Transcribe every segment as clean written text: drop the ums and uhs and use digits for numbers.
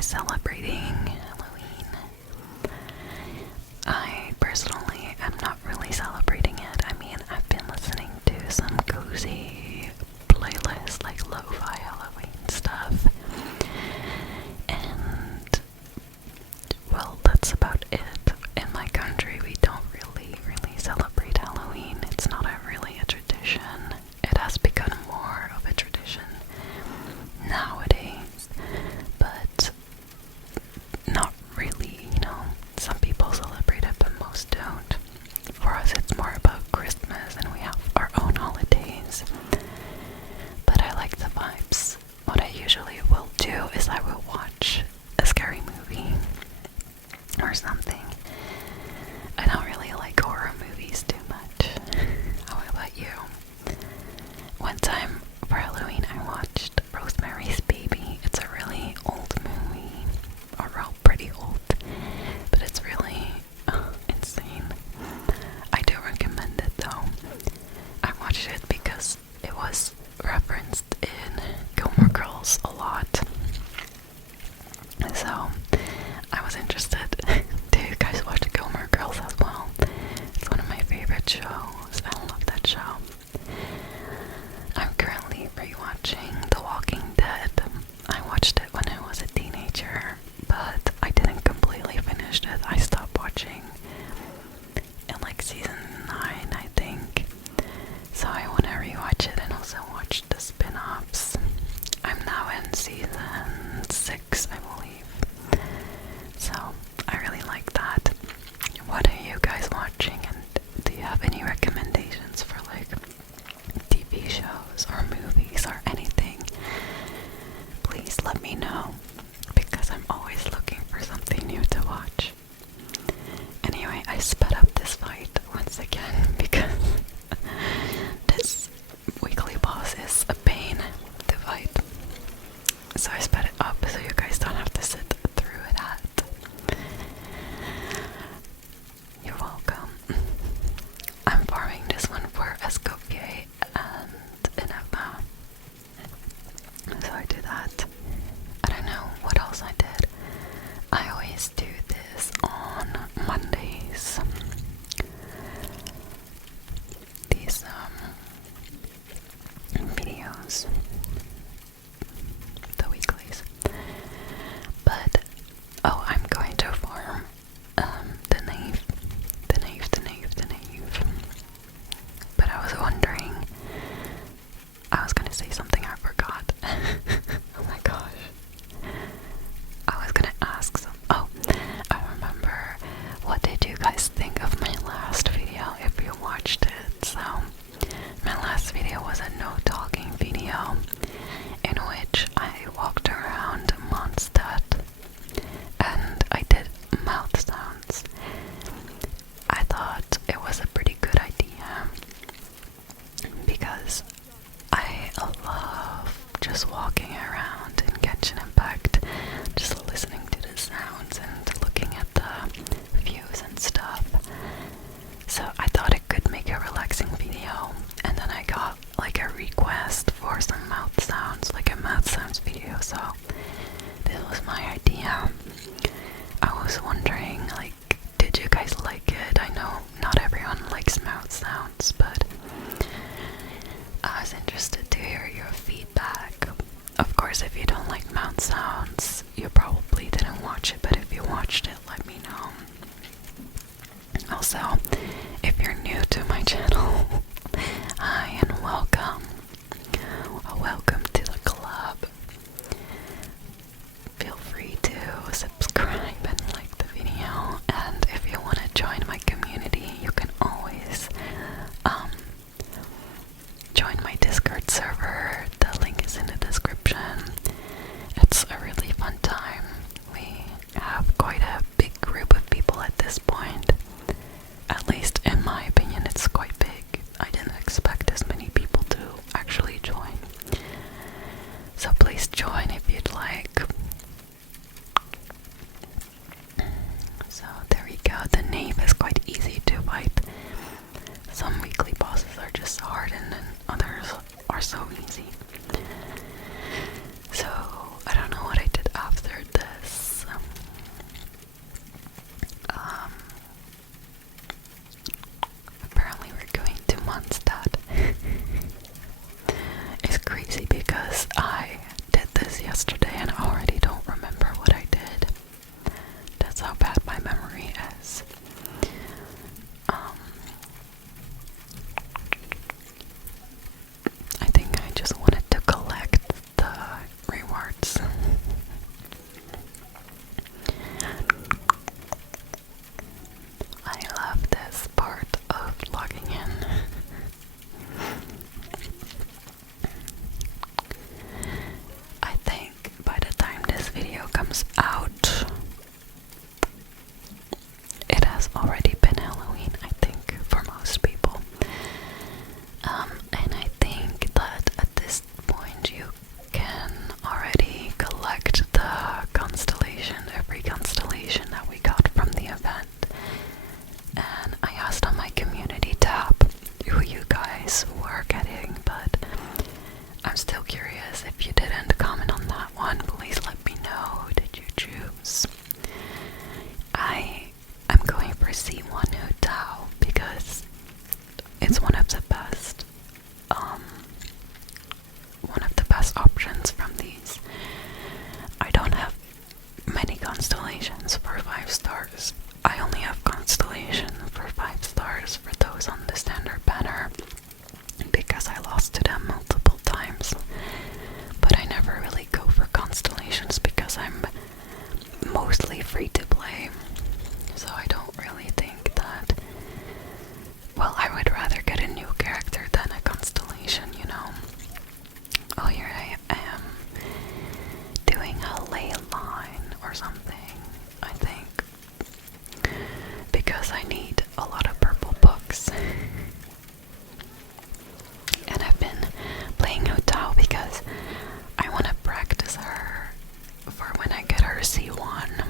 guys celebrating Halloween? I personally am not really celebrating it. I mean, I've been listening to some cozy playlists, like lo-fi Halloween stuff, and well, that's about it. In my country, we don't really celebrate Halloween. It's not really a tradition. It has become more of a tradition nowadays, but not really, you know. Some people celebrate it, but most don't. For us, it's more about Christmas, and we have our own holidays. But I like the vibes. What I usually will do is I will watch a scary movie or something. I don't really like horror movies too much. How about you? One time for Halloween I watched Rosemary's Baby. It's a really old movie, or well, pretty old, but it's really insane. I do recommend it though. I watched it because it was referenced in Gilmore Girls a lot, so I was interested. Do you guys watch Gilmore Girls as well? It's one of my favorite shows. I love that show. I'm currently rewatching The Walking Dead. I watched it when I was a teenager, but I didn't completely finish it. I stopped watching in like season 9, I think. So I want to rewatch it and also watch the spin-offs. I'm now in season 6, I believe. So I really like that. What are you guys watching, and do you have any recommendations for like TV shows or movies or anything? Please let me know, because I'm always looking for something new to watch. Anyway, I sped up this fight once again because this weekly boss is a pain to fight. So I sped it up so you guys don't have to sit through that. You're welcome. I'm farming this one for Escoffier and Enigma. So I do that. I don't know what else I did. I always do this on Mondays. These videos, the weeklies. But oh, I'm going to farm the knave. But I was wondering, I was gonna say something I forgot. Oh my gosh. I was gonna ask oh, I remember. What did you guys think of my last video, if you watched it? So, my last video was a no talking video in which I walked around Mondstadt and I did mouth sounds. I thought it was a pretty good idea because I love just walking around in Genshin Impact, just listening to the sounds and looking at the views and stuff. So I thought it could make a relaxing video, and then I got like a request for some mouth sounds, like a mouth sounds video, so this was my idea. I was wondering, like, did you guys like it? I know not everyone likes mouth sounds, but I was interested to hear your feedback. Of course, if you don't like mouth sounds, you probably didn't watch it, but if you watched it, let me know. Also, if you're new to my channel, hi and welcome. Welcome to the club. Feel free to subscribe and like the video, and if you want to join my community, you can always join my Discord server. The link is in the description. It's a really fun time. We have quite a big group of people at this point. At least in my opinion, it's quite big. I didn't expect as many people to actually join. So please join if you'd like. So there we go. The knave is quite easy to fight. Some weekly bosses are just hard and then others are so easy. So I don't know what I did after this. comes out, it has already been Halloween, I think, for most people. And I think that at this point you can already collect the constellation, every constellation that we got from the event. And I asked on my community tab who you guys were getting, but I'm still curious. If you didn't comment on that one, please let me know. Who did you choose? I'm going for C1 Hu Tao because it's one of the best options from these. I don't have many constellations for 5 stars. I only have constellation for 5 stars for those on the standard banner because I lost to them multiple times. But I never really go for constellations because I'm mostly free to play. So I don't really think that, well, I would rather get a new character than a constellation, you know. Oh, here I am doing a ley line or something, I think, because I need a lot of purple books. And I've been playing Hu Tao because I want to practice her for when I get her C1,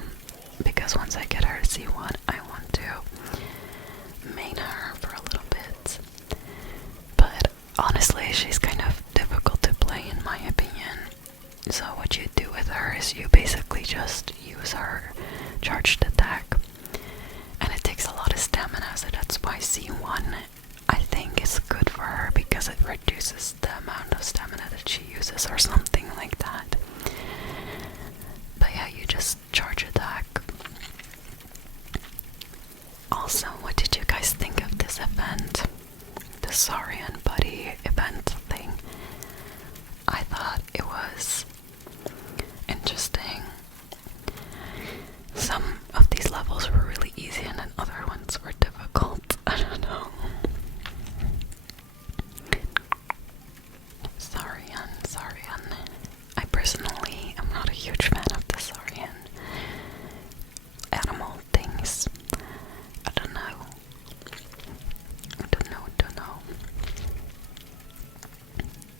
because once I get her C1 I want to main her for a little bit. But honestly, she's kind of difficult to play in my opinion. So what you do with her is you basically just use her charged attack, and it takes a lot of stamina, so that's why C1 I think is good for her, because it reduces the amount of stamina that she uses or something like that. But yeah, you just charge attack. Also, what did you guys think of this event? The Saurian buddy event thing. I thought it was interesting. Some of these levels were really easy and then other ones were difficult. I don't know. Saurian. I personally am not a huge fan of the Saurian animal things. I don't know.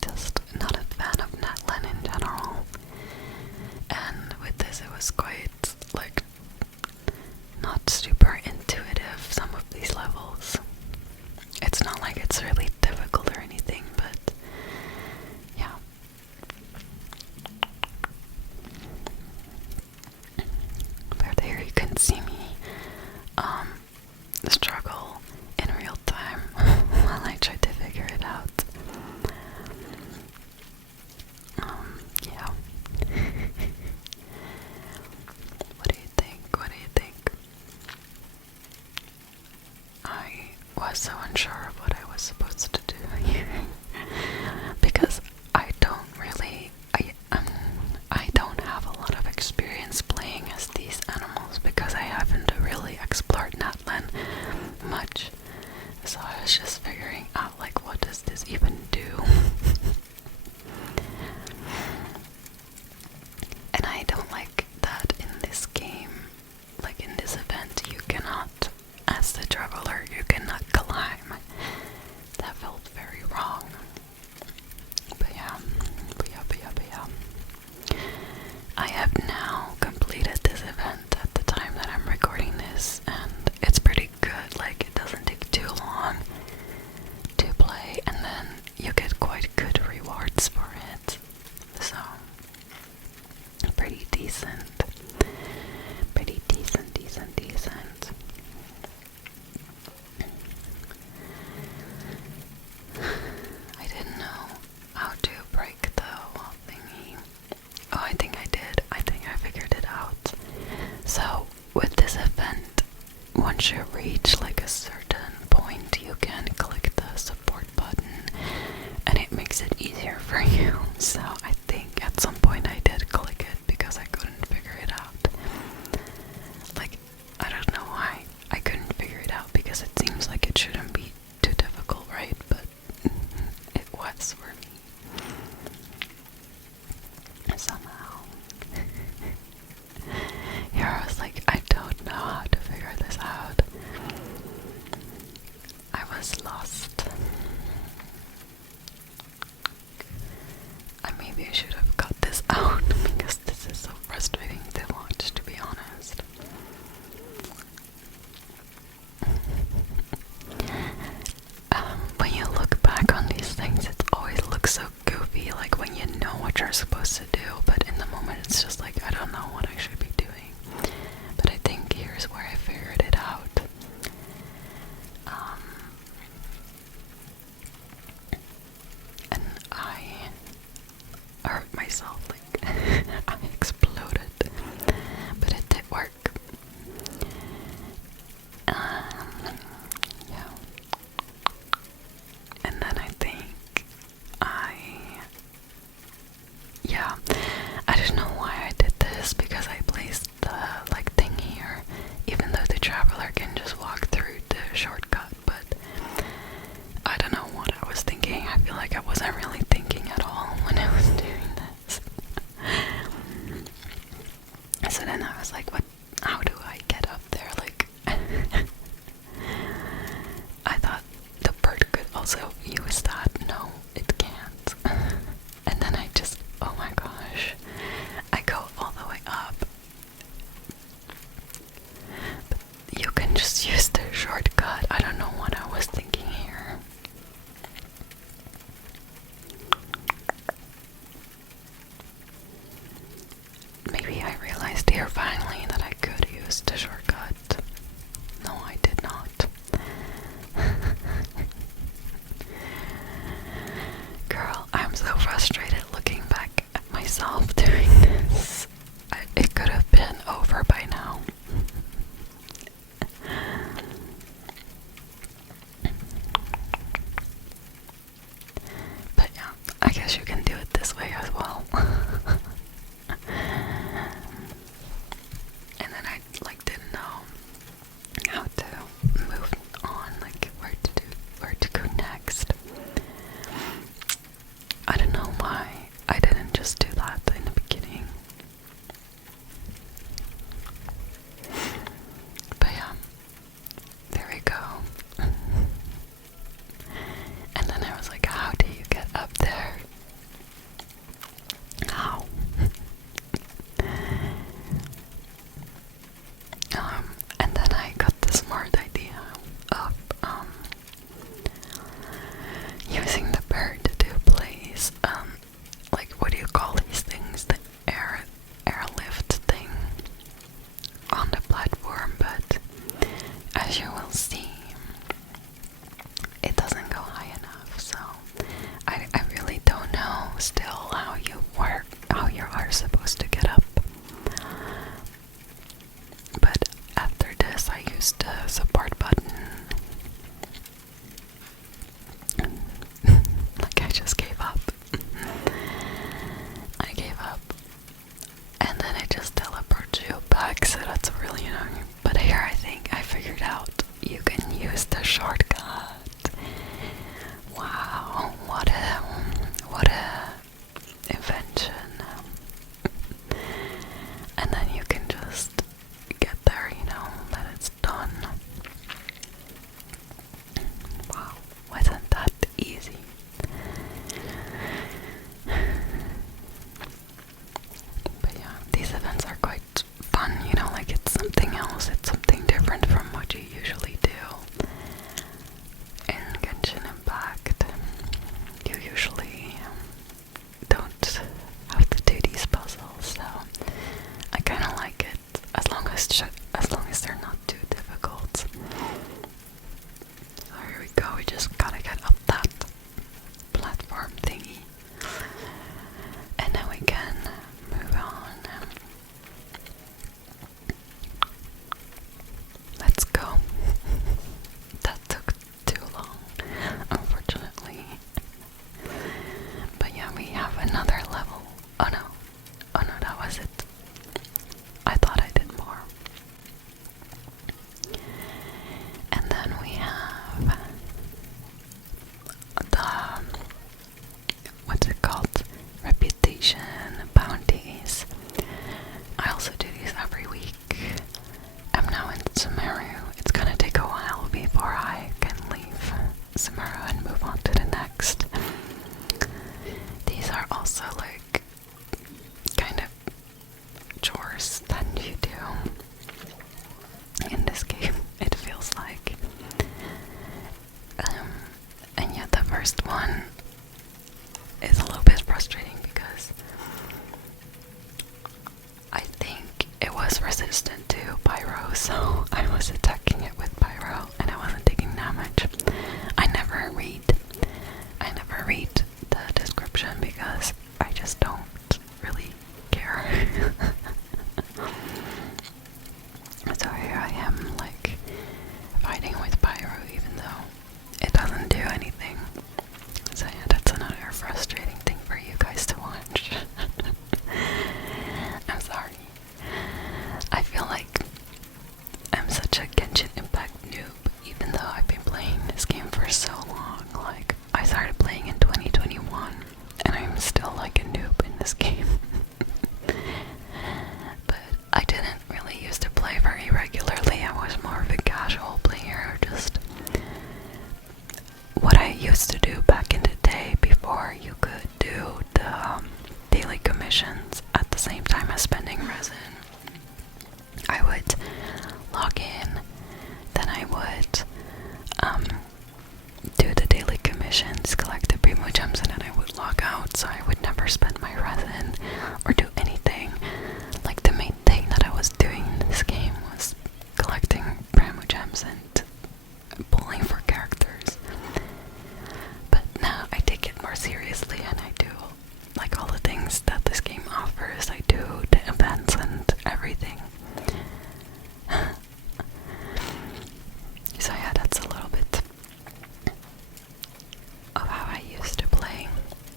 Just not a fan of Natlan in general. And with this it was quite, like, not super intuitive, some of these levels. It's not like it's really difficult or anything, but yeah. But there you can see me struggle in real time while I try to figure it out. Yeah. What do you think? I was so unsure of what I was supposed to do here because I don't have a lot of experience playing as these animals because I haven't really explored Natlan much. So I was just figuring out, like, what does this even do? And I don't like that in this game, like in this event, you cannot, as the traveler, you cannot climb. That felt very wrong. But yeah. I have now completed this event at the time that I'm recording this, and it's pretty good. Like, it doesn't take too long to play, and then you get quite good rewards for it. So, pretty decent. I didn't know how to break the wall thingy. Oh, I think I did. I think I figured it out. So, with this event, once you reach like a certain point, you can click the support button and it makes it easier for you. So I think at some point I did click it because I couldn't figure it out. Like, I don't know why I couldn't figure it out, because it seems like it shouldn't be too difficult, right? But it was for me. Somehow. was lost. Maybe I should have cut this out because this is so frustrating to watch, to be honest. When you look back on these things, it always looks so goofy, like when you know what you're supposed to do, but in the moment it's just like, I don't know what I should be doing. But I think here's where I figured it out. And I hurt myself, like I exploded, but it did work. Yeah. And then I think I don't know why I did this, because I placed the like thing here, even though the traveler can just walk through the shortcut, but I don't know what I was thinking. I feel like I wasn't really thinking at all when I was doing this. So then I was like, how do I get up there? Like, I thought the bird could also use that. No, it can't. And then I just, oh my gosh, I go all the way up. But you can just use the shortcut. I don't know what I was thinking here. Maybe I realized here finally that I could use the shortcut. No, I did not. Girl, I'm so frustrated looking back at myself doing this. It could have been over by now. But yeah, I guess you can do it this way as well. And then I didn't know how to move on, like where to go next. I don't know why I didn't just do that in the beginning. But yeah, there we go. And then I was like, how do you get up there? How? And then I got the smart idea of using the bird to place like, what do you call these things? The airlift thing on the platform, but as you will see, it doesn't go high enough, so I really don't know still how you are supposed to get up. But after this, I used the support button. Like, I just gave up. I gave up. And then it just teleports you back, so that's really annoying. But here I think I figured out you can use the shortcut. Wow, what a invention. And then you can just get there, when it's done. Wow, wasn't that easy? But yeah, these events are quite fun, like it's something else, it's something different from what you usually do. In Genshin Impact, you usually don't have to do these puzzles, so I kind of like it, as long as they're not too difficult. So here we go, we just gotta get up that platform thingy, and then we can move on. Let's go. That took too long, unfortunately. But yeah, we have another level. Oh no, that was it. I thought I did more. And then we have the, what's it called? Reputation bounties. I also do these every week. I'm now in Sumeru. It's gonna take a while before I can leave so I was attacking it with pyro and I wasn't taking damage. I never read the description because I just don't really care. So here I am, like, fighting with pyro even though it doesn't do anything. So yeah, that's another frustrating thing for you guys to watch. I'm sorry. I feel like I'm such a Genshin Impact noob, even though I've been playing this game for so long. Like, I started playing in 2021, and I'm still like a noob in this game. But I didn't really used to play very regularly. I was more of a casual player, just what I used to do back in the day before you could do the daily commissions at the same time as spending resin. I would log in, then I would do the daily commissions, collect the primo gems, and then I would log out, so I would never spend my resin or do anything. Like, the main thing that I was doing in this game was collecting primo gems and pulling for characters. But now I take it more seriously and I do like all the things that this game offers. I do the events and everything. So yeah, that's a little bit of how I used to play.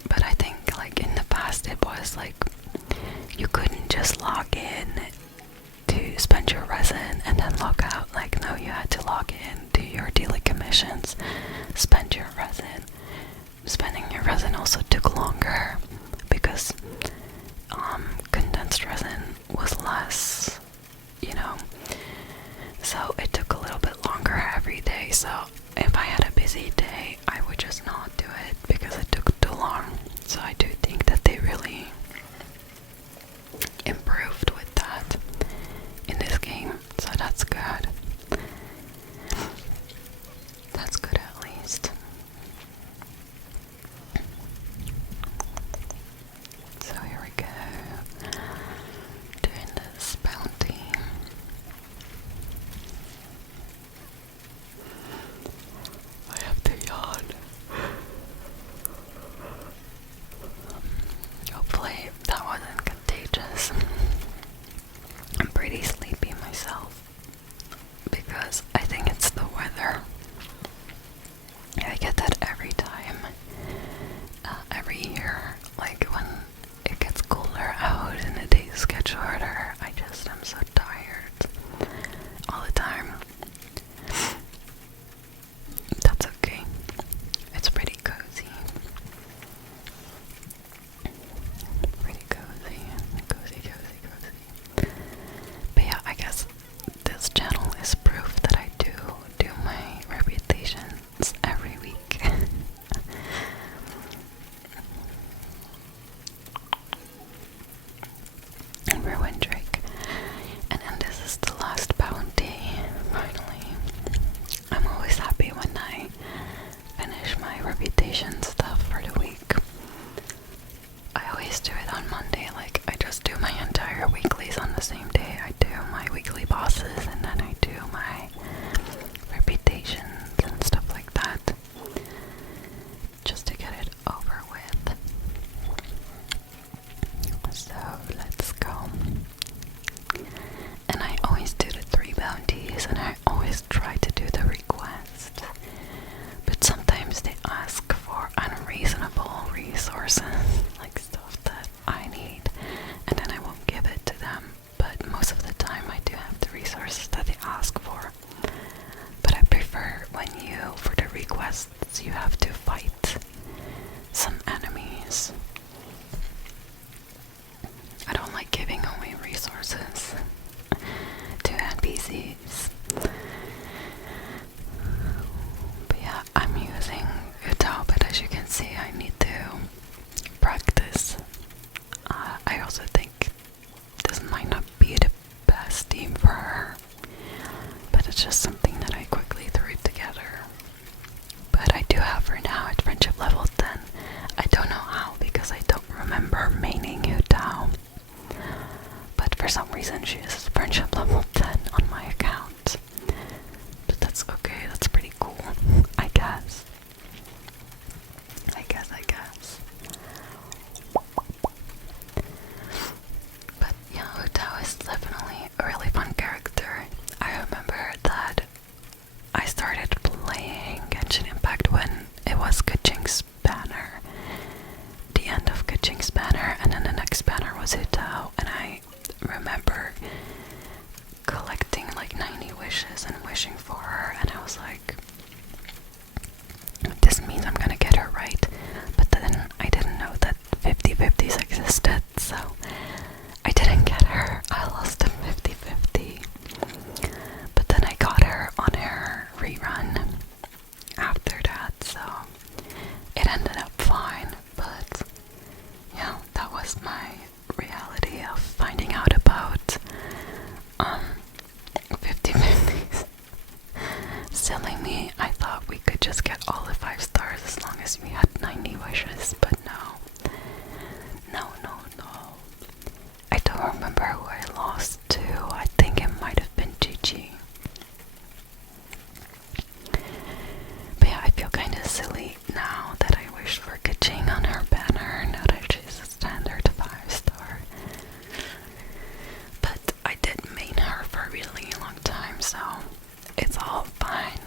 But I think like in the past it was like you couldn't just log in to spend your resin and then log out. Like, no, you had to log in to your daily commissions, spend your resin. Spending your resin also took longer because condensed resin was less, you know, so it took a little bit longer every day. So if I had a busy day, I would just not do it because it took too long. So I do think that they really improved with that in this game, so that's good. That's good at least. So here we go, doing this bounty. I have to yawn. Hopefully that wasn't contagious. I'm pretty sleepy myself because I think it's the weather. I get that every time, every year, like when it gets cooler out and the days get shorter. I just am so tired all the time. That's okay. It's pretty cozy. Pretty cozy. Cozy. But yeah, I guess this channel is proof that I do my reputations every week. And Ruin Drake. And then this is the last bounty, finally. I'm always happy when I finish my reputation stuff for the week. I always do it on Monday, like I just do my entire weeklies on the same day. I do my weekly bosses and then I do my reputations and stuff like that, just to get it over with. So let's go. And I always do the 3 bounties and I always try to do the request. But sometimes they ask for unreasonable resources, like stuff that I need, and then I won't give it to them. But most of the time I do have the resources that they ask for. promised we had 90 wishes, but no. No, no, no. I don't remember who I lost to. I think it might have been Gigi. But yeah, I feel kind of silly now that I wished for Kaching on her banner, now that she's a standard 5-star. But I did main her for a really long time, so it's all fine.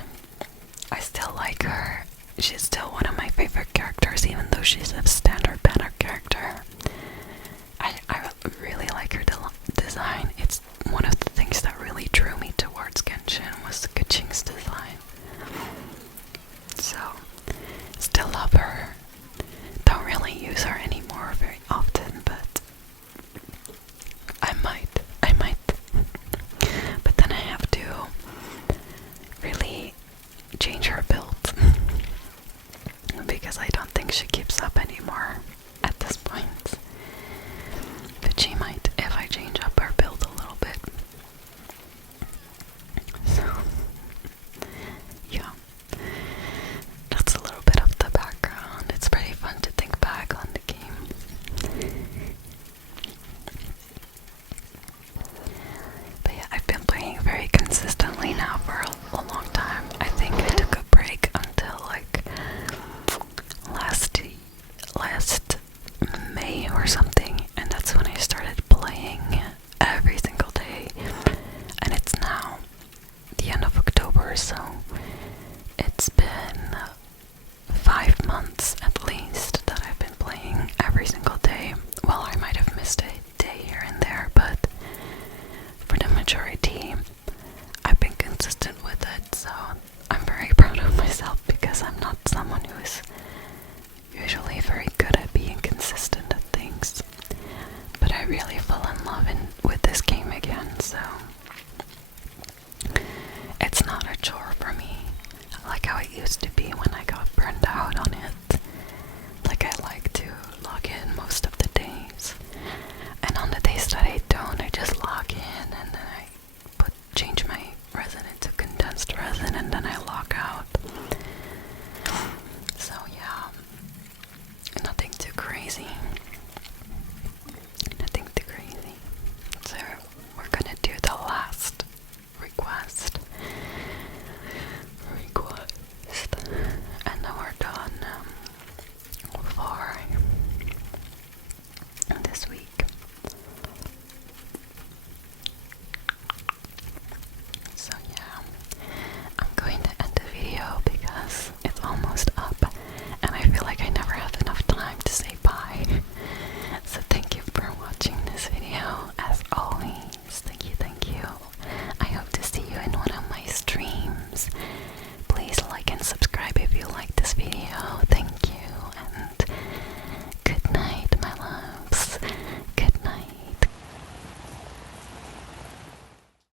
I still like her. She's still one of my favorite characters, even though she's a standard banner character. I really like her design. It's one of the things that really drew me towards Genshin was Kaching's design. So, still love her. Don't really use her anymore very often, but I might. But then I have to really change her build because I don't think she keeps up anymore at this point. But she might if I change up her build a little bit. So, yeah. That's a little bit of the background. It's pretty fun to think back on the game. But yeah, I've been playing very consistently now for a long time. I think I took a break until like last May or something, and that's when I started playing every single day. And it's now the end of October, so it's been 5 months at least that I've been playing every single day. Well, I might have missed a day here and there, but for the majority, I've been consistent with it, so I'm very proud of myself because I'm not someone who is usually very good at being consistent at things. But I really fell in love with this game again, so it's not a chore for me like how it used to be when I got burned out on it. Like, I like to log in most of the days, and on the days that I don't, I just log in and then I change my resin into condensed resin and then I log out.